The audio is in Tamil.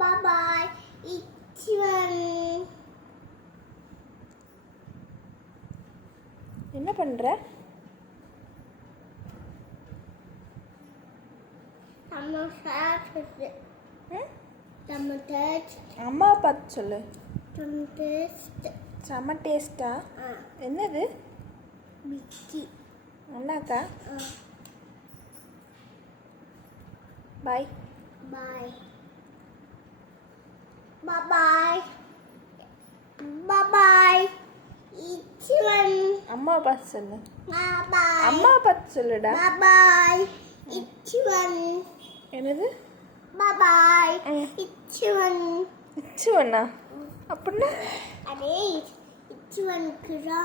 Bye-bye. Each one. என்ன பண்ற? அம்மா பார்த்து சொல்லு. செம்ம டேஸ்டா? என்னது? பிச்சி. அண்ணாக்கா? பாய். பாய். Bye-bye. Bye-bye. Each one. அம்மா பார்த்து சொல்லு. Bye-bye. அம்மா பார்த்து சொல்லுடா. Bye-bye. Each one. என்னது? Bye-bye. Each one. இச்சு ஒண்ணா? அப்படின்னா? அதே each one குரா.